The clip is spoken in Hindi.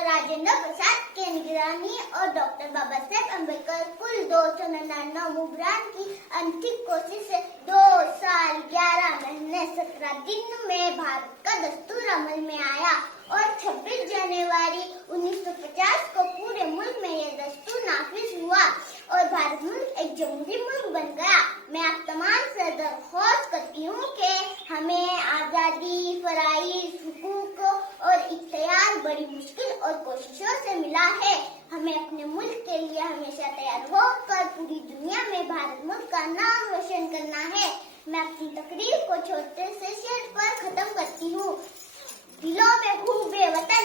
डॉक्टर राजेंद्र प्रसाद की निगरानी और डॉक्टर बाबा साहेब अम्बेडकर कुल 299 मुबरान की अंतिम कोशिश से 2 साल 11 महीने 17 दिन में भारत का दस्तूर अमल में आया और 26 जनवरी 1950 को पूरे मुल्क में यह दस्तूर नाफिज हुआ और भारत मुल्क एक जमहूरी मुल्क बन गया। मैं आप तमाम से दरख्वास्त करती हूँ कि हमें आजादी, फराइज, हुकूक और इख्तियार बड़ी मुश्किल और कोशिशों से मिला है। हमें अपने मुल्क के लिए हमेशा तैयार होकर पूरी दुनिया में भारत मुल्क का नाम रोशन करना है। मैं अपनी तकरीर को छोटे से शेर पर खत्म करती हूँ। दिलों में खूब वतन